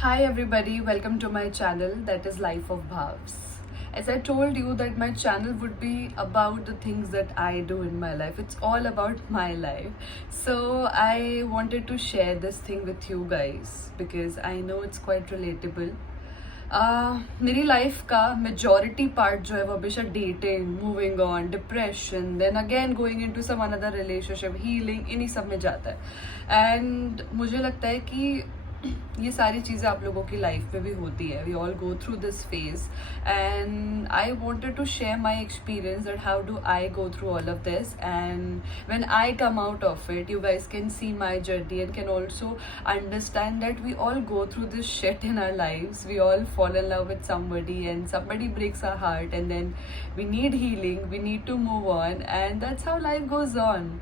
Hi everybody, welcome to my channel that is Life of Bhavs. As I told you that my channel would be about the things that I do in my life. It's all about my life. So I wanted to share this thing with you guys because I know it's quite relatable. मेरी life का majority part जो है वो हमेशा dating, moving on, depression, then again going into some another relationship, healing, इन्हीं सब में जाता है. एंड मुझे लगता है कि ये सारी चीज़ें आप लोगों की लाइफ में भी होती है. We all go through this phase and I wanted to share my experience that how do I go through all of this, and when I come out of it, you guys can see my journey and can also understand that we all go through this shit in our lives. We all fall in love with somebody and somebody breaks our heart, and then we need healing, we need to move on, and that's how life goes on.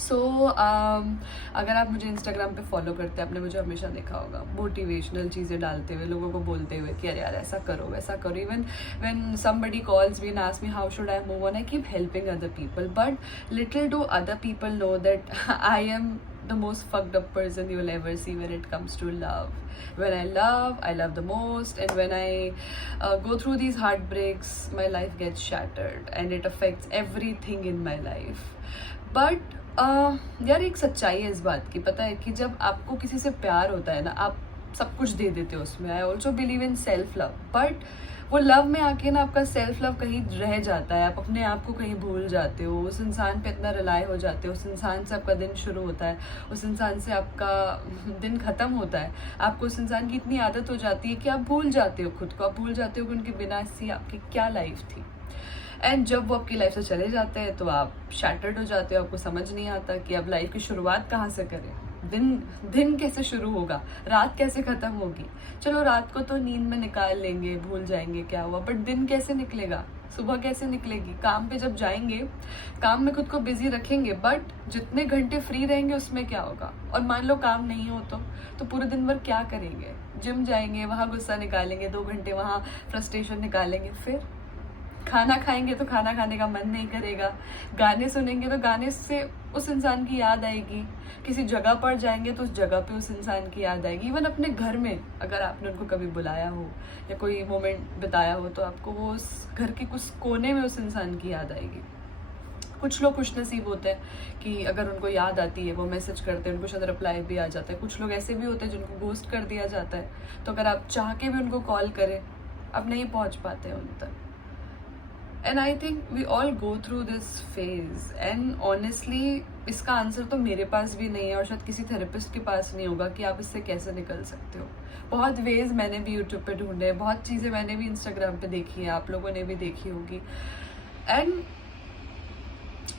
सो अगर आप मुझे Instagram पे follow करते हैं, आपने मुझे हमेशा देखा होगा मोटिवेशनल चीज़ें डालते हुए, लोगों को बोलते हुए कि अरे यार ऐसा करो वैसा करो. Even when somebody calls me and asks me how should I move on, I keep helping other people, but little do other people know that I am the most fucked up person you will ever see when it comes to love. When I love the most, and when I go through these heartbreaks, my life gets shattered and it affects everything in my life. But यार एक सच्चाई है इस बात की, पता है कि जब आपको किसी से प्यार होता है ना, आप सब कुछ दे देते हो उसमें. I also believe in self love, but वो लव में आके ना आपका सेल्फ लव कहीं रह जाता है, आप अपने आप को कहीं भूल जाते हो, उस इंसान पे इतना रिलाई हो जाते हो, उस इंसान से आपका दिन शुरू होता है, उस इंसान से आपका दिन ख़त्म होता है, आपको उस इंसान की इतनी आदत हो जाती है कि आप भूल जाते हो खुद को, आप भूल जाते हो कि उनके बिना सी आपकी क्या लाइफ थी. एंड जब वो आपकी लाइफ से चले जाते हैं तो आप शैटर्ड हो जाते हो, आपको समझ नहीं आता कि अब लाइफ की शुरुआत कहाँ से करें, दिन कैसे शुरू होगा, रात कैसे ख़त्म होगी. चलो रात को तो नींद में निकाल लेंगे, भूल जाएंगे क्या हुआ, बट दिन कैसे निकलेगा, सुबह कैसे निकलेगी. काम पे जब जाएंगे, काम में खुद को बिजी रखेंगे, बट जितने घंटे फ्री रहेंगे उसमें क्या होगा. और मान लो काम नहीं हो तो पूरे दिन भर क्या करेंगे. जिम जाएंगे, वहाँ गुस्सा निकालेंगे, 2 घंटे वहाँ फ्रस्ट्रेशन निकालेंगे, फिर खाना खाएंगे तो खाना खाने का मन नहीं करेगा, गाने सुनेंगे तो गाने से उस इंसान की याद आएगी, किसी जगह पर जाएंगे तो उस जगह पे उस इंसान की याद आएगी. इवन अपने घर में अगर आपने उनको कभी बुलाया हो या कोई मोमेंट बिताया हो तो आपको वो उस घर के कुछ कोने में उस इंसान की याद आएगी. कुछ लोग खुश नसीब होते हैं कि अगर उनको याद आती है वो मैसेज करते हैं, उनको शायद रिप्लाई भी आ जाता है. कुछ लोग ऐसे भी होते हैं जिनको घोस्ट कर दिया जाता है, तो अगर आप चाह के भी उनको कॉल करें आप नहीं पहुँच पाते हैं उन तक. And I think we all go through this phase, and honestly इसका आंसर तो मेरे पास भी नहीं है और शायद किसी थेरेपिस्ट के पास नहीं होगा कि आप इससे कैसे निकल सकते हो. बहुत वेज मैंने भी यूट्यूब पे ढूंढे हैं, बहुत चीज़ें मैंने भी इंस्टाग्राम पे देखी हैं, आप लोगों ने भी देखी होगी, एंड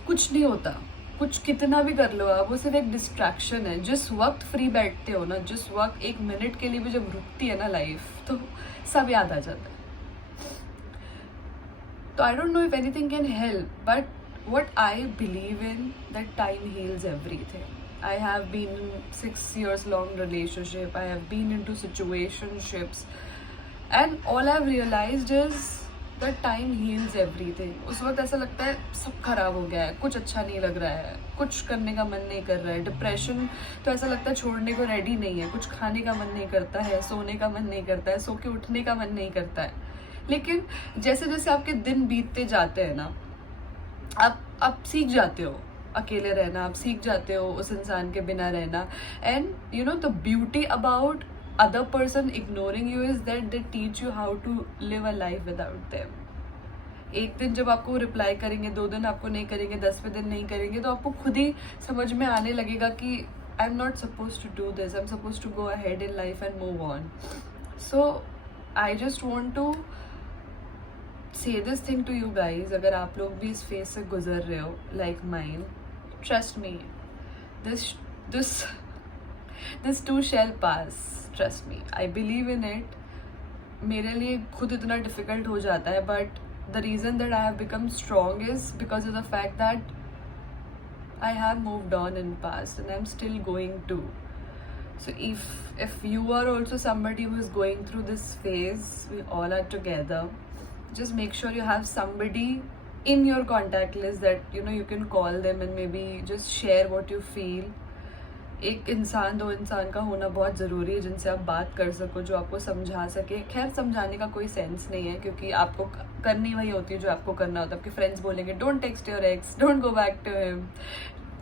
कुछ नहीं होता. कुछ कितना भी कर लो आप, वो सिर्फ एक डिस्ट्रैक्शन है. जिस वक्त फ्री बैठते हो ना, जिस वक्त 1 मिनट के लिए भी जब रुकती है ना लाइफ, तो सब याद आ जाता है. So I don't know if anything can help, but what I believe in, that time heals everything. I have been in 6 years long relationship. I have been into situationships, and all I've realized is that time heals everything. उस वक्त ऐसा लगता है सब खराब हो गया है, कुछ अच्छा नहीं लग रहा है, कुछ करने का मन नहीं कर रहा है. डिप्रेशन तो ऐसा लगता है छोड़ने को रेडी नहीं है, कुछ खाने का मन नहीं करता है, सोने का मन नहीं करता है, सो के उठने का मन नहीं करता है. लेकिन जैसे जैसे आपके दिन बीतते जाते हैं ना, आप सीख जाते हो अकेले रहना, आप सीख जाते हो उस इंसान के बिना रहना. And you know the beauty about other person ignoring you is that they teach you how to live a life without them. एक दिन जब आपको रिप्लाई करेंगे, 2 दिन आपको नहीं करेंगे, 10वें दिन नहीं करेंगे, तो आपको खुद ही समझ में आने लगेगा कि I am not suppose to do this, I am suppose to go ahead in life and move on. So I just want to say this thing to you guys. अगर आप लोग भी इस फेज से गुजर रहे हो like mine, trust me, this this too shall pass. Trust me, I believe in it. मेरे लिए खुद इतना difficult हो जाता है, but the reason that I have become strong is because of the fact that I have moved on in past and I'm still going to. So if you are also somebody who is going through this phase, we all are together. Just make sure you have somebody in your contact list that you know you can call them and maybe just share what you feel. एक इंसान, दो इंसान का होना बहुत ज़रूरी है जिनसे आप बात कर सको, जो आपको समझा सके। खैर समझाने का कोई सेंस नहीं है क्योंकि आपको करनी वही होती है जो आपको करना होता है। आपके फ्रेंड्स बोलेंगे don't text your ex, don't go back to him,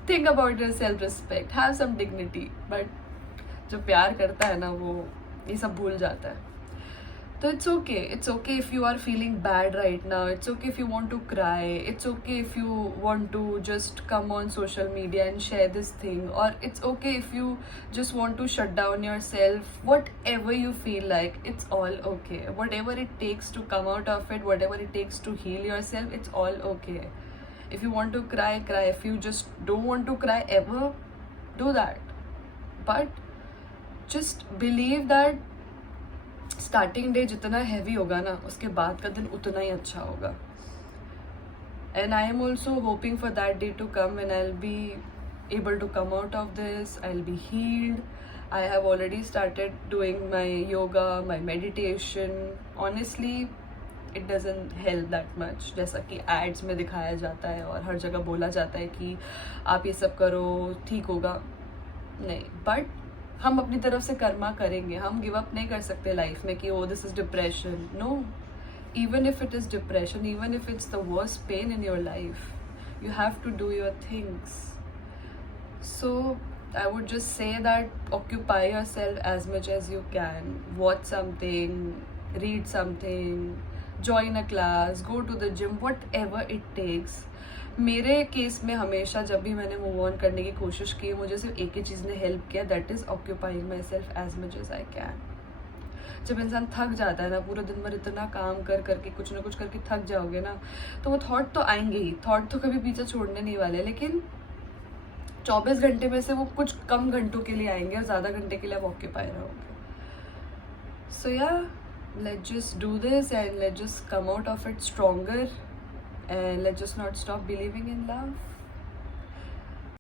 think about your self respect, have some dignity. But जो प्यार करता है ना वो ये सब भूल जाता है। तो it's okay if you are feeling bad right now, it's okay if you want to cry, it's okay if you want to just come on social media and share this thing, or it's okay if you just want to shut down yourself. Whatever you feel like, it's all okay. Whatever it takes to come out of it, whatever it takes to heal yourself, it's all okay. If you want to cry, cry. If you just don't want to cry ever, do that. But just believe that starting day जितना heavy होगा ना, उसके बाद का दिन उतना ही अच्छा होगा. And I am also hoping for that day to come when I'll be able to come out of this. I'll be healed. I have already started doing my yoga, my meditation. Honestly, it doesn't help that much. जैसा कि ads में दिखाया जाता है और हर जगह बोला जाता है कि आप ये सब करो ठीक होगा. नहीं, बट हम अपनी तरफ से कर्मा करेंगे. हम गिव अप नहीं कर सकते लाइफ में कि oh this is depression. No, even if it is depression, even if it's the worst pain in your life, you have to do your things. So I would just say that occupy yourself as much as you can. Watch something, read something, join a class, go to the gym, whatever it takes. मेरे case में हमेशा जब भी मैंने move on करने की कोशिश की, मुझे सिर्फ एक ही चीज़ ने हेल्प किया, that is occupying myself as much as I can. जब इंसान थक जाता है ना, पूरा दिन भर इतना काम कर करके कुछ ना कुछ करके थक जाओगे ना, तो वो थॉट तो आएंगे ही. थॉट तो कभी पीछे छोड़ने नहीं वाले, लेकिन 24 घंटे में से वो कुछ कम घंटों के लिए आएंगे और ज़्यादा घंटे के लिए आप ऑक्यूपाई रहोगे. सो या, let's just do this and let's just come out of it stronger and let's just not stop believing in love.